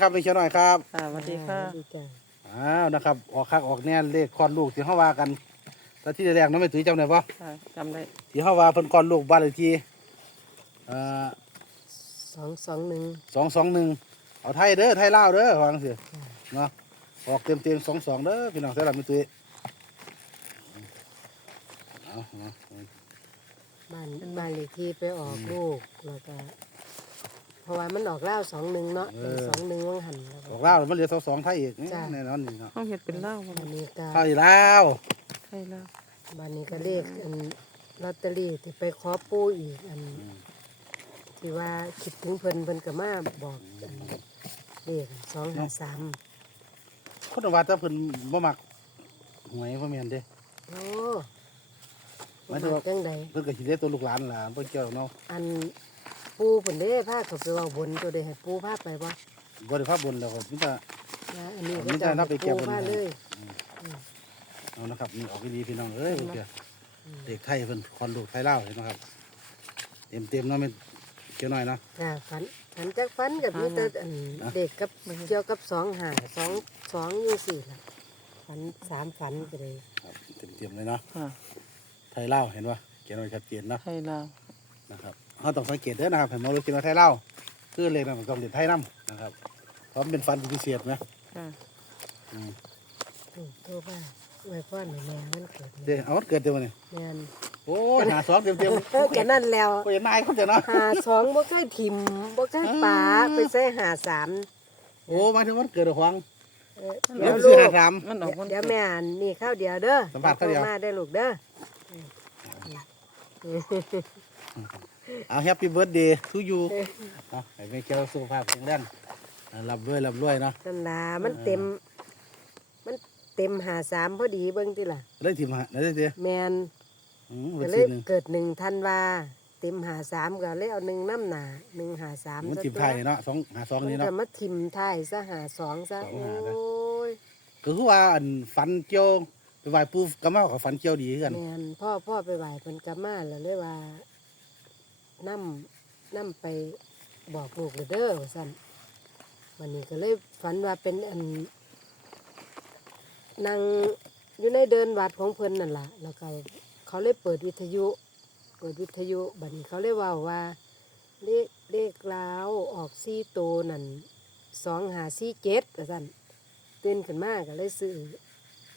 ครับไม่เชียวหน่อยครับค่ะสวัสดีค่ะ สวัสดีจ้ะอ้าวนะครับ ออกคักออกแน่เลขคลอดลูกที่เฮาว่ากันแต่ที่แรกน้องไม่ตุ้ยจำได้ปะค่ะจำได้ที่เฮาว่าเพิ่นคลอดลูกบ้านเลขที่เอ่อสองสองหนึ่งสองสองหนึ่งเอาไทยเด้อไทยลาวเด้อฟังสิเนาะออกเต็มเต็มสองสองเด้อพี่น้องสำหรับไม่ตุ้ยเอาเอาบ้านบ้านเลขที่ไปออกลูกแล้วก็เพ ราะว่ามันออกเล่าวสองหนึ่งเนาะสองหนึ่งว่างหันแล้วออกลาวมันเหลือสองสองไทยอีกจ้ะ แน่นอนนี่เนาะห้องเห็ดเป็นเหล้าบ่บ้านนี้ก็ไทยลาวใช่แล้วบ้านนี้ก็เลขอันลอตเตอรี่ที่ไปขอปูอีกอันที่ว่าคิดถึงเพิ่นเพิ่นก็มาบอกอันเลขสองห้าสามคนว่าถ้าเพิ่นบ่มักหวยบ่แม่นเด้ โอ้หมายถึงว่า จังใดเพิ่นก็สิได้ตัวลูกหลานล่ะเพิ่นเกี่ยวเนาะอัน ปูเพิ่นเด้พาเขาไปเว่าบนตัวเด้ให้ปูพาไปบ่บ่ได้พาบุญแล้วก็มีแต่นะอันนี้ผมก็จะจะนับไปให้แก้ปูบนพาเลย เอานะครับนี่ออกดีพี่น้องเอ้ยเดี๋ยวเด็กไทยเพิ่นคอนลูกไทยเล่าวเห็นไหมครับเต็มเต็มๆเนาะไม่เกี่ยวหน่อยเนาะ ค่ะฝันฝันจากฝันกับมีแต่อันอะเด็กกับเกี่ยวกับสองหาสองสองอยี่สี่ละฝันสามฝันก็เลยครับเต็มเต็มๆเลยเนาะค่ะไทยเล่าวเห็นปะเกี่ยวหน่อยชัดเจนเนาะใช่แล้วนะครับ เขาต้องสังเกตเด้อนะครับเห็นมองลูกกินว่าไทยเล่าวคือเลยนะมันต้องเรียนไทยน้ำนะครับเพราะมันเป็นฟันที่พิเศษนะค่ะอืมอืมโทรมาไว้พ่อหน่อยแม่มันเกิดเดี๋ยวเอาวันเกิดเดี๋ยวนี้แม่นโอ้ยหาสองเต็มเต็มเออแค่นั้นแล้วก็ยังนายเขาจะเนาะหาสองบ่เคยถิ่มบ่เคยป่าไปใส่หาสามโอ้หมายถึงวันเกิดของเออเดี๋เดี๋ยยววไปลูซื้อกหาสาม มันออกวันเดี๋ยวแม่อันนี่ข้าวเดียวเด้อสัมผัสข้าวเดียวโทรมาได้อลูกเด้อ เอาแฮปปี้เบิร์ดเดย์ทูยูเอาให้แม่เกี่ยวสุขภาพแข็งแรงรับด้วยรับด้วยเนาะนั่นล่ะมันเต็ม มันเต็มหาสามพอดีเบิ่งติล่ะเลยทีมหาเลยเดียวแม่นอืมก็เป็นเลสียหนึ่งเกิดหนึ่งธันวาเต็มหาสามก็เลยเอาหนึ่งน้ำหนาหนึ่งหาสามมันซะทีมไทยเนาะสองหาสองมันนี่ก็เนาะมาทิมไทยซะหาสองซะสองโอ้หานะยก็คือว่าอันฝันเกี่ยวไปไหว้ปู่กำมากับฝันเกี่ยวดีคือกันแม่นพ่อพ่อไปไหวเพิ่นกลับมาแล้วเลยว่า น้ำน้ำไปบอกลูกเลยเด้อว่าซั่นวันนี้ก็เลยฝันว่าเป็นอันนางอยู่ในเดินวัดของเพิ่นนั่นล่ะ แล้วก็เขาเลยเปิดวิทยุ เปิดวิทยุบัดนี้เขาเลยเว่าว่าเลขเลขลาวออกซี่โตวนั่นสองหาซี่เจ็ดว่าซั่นตื่นขึ้นมาก็เลยซื้อ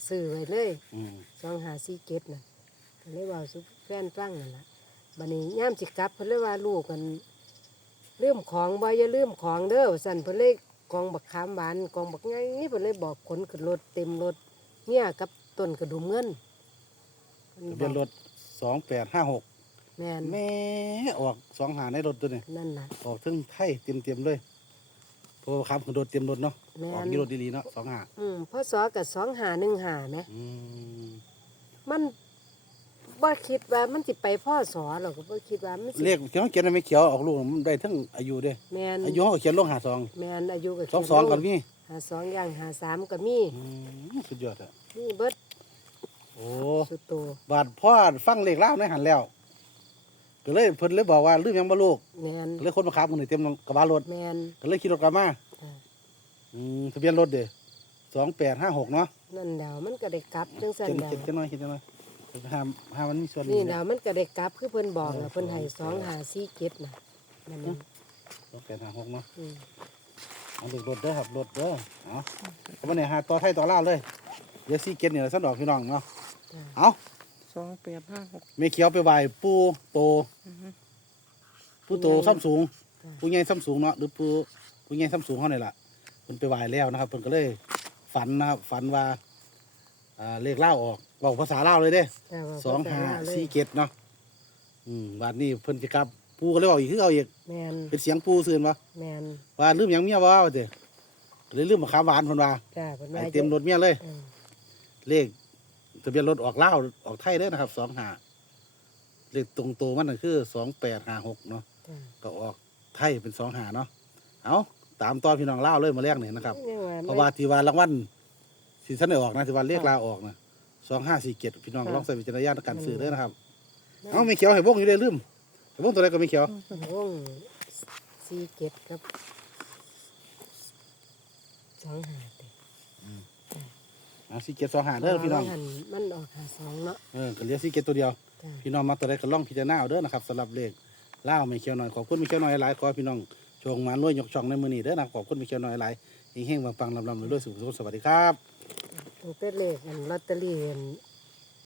ซื้อไว้เลยอืมสองหาซี่เจ็ดน่ะก็เลยเว่าสุแฟนฟังนั่นล่ะ บัดนี้ย่ามสิกลับเพิ่นเลยว่าลูกกันลืมของบ่อย่าลืมของเด้อว่าซั่นเพิ่นเลยกองบักขามหวานกองบักไงเพิ่นเลยบอกขนขึ้นรถเต็มรถเนี่ยกับต้นกระดุมเงินพิ่ทะเบียนรถสองแปดห้าหกแม่นแม่ออกสองหาในรถตัวนี้นั่นล่ะ ออกถึงไทยเต็มเต็มๆเลยเพราะว่าคำคือรถเต็มรถเนาะแม่น ออกยี่รถดีๆเนาะสองหาอืมพ่อสอกับสองหาหนึ่งหาไหมอืมมัน บ่คิดว่ามันสิไปพ่อสอหรอกก็บ่คิดว่ามันสิเลขเขียวเขียนไม่เขียวออกลูกมันได้ทั้งอายุเด้แมนอายุเขาก็เขียนลงหาสองแมนอายุก็สองสองกันมีหาสองอย่างหาสามก็มีอืมสุดยอดอะนี่เบิดโอ้สุดโตบาดพ่อฟังเลขเล่าในหันแล้ว ก็เลยเพิ่นเลยบอกว่าลืมหยังบ่ลูกแมนก็เลยคนมาขับมันเต็มกระบะรถแมนก็เลยขี่รถกลับมาอ่าอืมทะเบียนรถเด้สองแปดห้าหกเนาะนั่นเดาวมันก็ได้กลับจังซั่นเขียนเดาเขียนกันหน่อยเขียนกันหน่อย ห้ามห้ามมันมีส่วนนี่นี้เดาวมันก็ได้กลับคือเพิ่นบอกน่ะเพิ่นให้สองหาสี่เจ็ดน่ะนั่นน่ะสองแปดห้าหกเนาะอืมเอาเลขรถเด้อครับรถเด้อเอาเอามาเนี่ยหาต่อไทยต่อลาวเลยเดี๋ยวซี่เก็ตเนี่ยสันดอกพี่น้องเนาะจ้ะเอาสองแปดห้าหกเมเขียวไปไหว้ปูโตผู้โตซ้ำสูงผู้ใหญ่ซ้ำสูงเนาะหรือผู้ผู้ใหญ่ซ้ำสูงเขาเนี่ยแหละเพิ่นไปไหว้แล้วนะครับเพิ่นก็เลยฝันนะครับฝันว่า อ่าเลขเล่าออกบอกภาษาเล่าวเลยเด้จ้ะว่าสองห้าภษลวเลยสี่เจ็ดเนาะอืมบาดนี้เพิ่นจะกลับปูก็เลยบอกอีกคือเอาอีกแมนเป็นเสียงปูซื่นวะแมนว่าลืมหยังเมียบ่ว่าเด้ก็เลยลืมมะขามหวานเพิ่นว่าจ้าเพิ่นไอว่าเต็มรถเมียเลย เออเลขทะเบียนรถออกเล่าวออกไทยเด้อนะครับสองห้าเลขตรงตัวมันน่ะคือสองแปดห้าหกเนาะจ้ะก็ออกไทยเป็นสองหาเนาะเอาตามตอนพี่น้องเล่าวเลยมาแรกเนี่ยนะครับยังว่าเพราะว่าที่ว่ารางวัล สีสันได้ออกนะที่ว่าเลขลาออกนะสองห้าสี่เจ็ดพี่น้องลองใส่วิจารณญาณในการซื้อเด้อนะครับเอาไม่เขียวให้วงอยู่ได้ลืมให้วงตัวใดก็ไม่เขียววงสี่เจ็ดครับสองหาเด้เอาสี่เจ็ดสองหาเด้อพี่น้องหันมันออกหาสองเนาะเออก็เหลือสี่เจ็ดตัวเดียวจ้ะพี่น้องมาตัวใดก็ล่องพิจารณาเอาเด้อนะครับสำหรับเลขเล่าวไม่เขียวหน่อยขอบคุณไม่เขียวหน่อยหลายขอให้พี่น้องโชงมารวยยกช่องในมือนี้เด้อนะขอบคุณไม่เขียวหน่อยหลายเฮงๆปังๆลำๆรวยๆสุขๆสวัสดีครับ ตั้งแต่เลขอันลอตเตอรี่อัน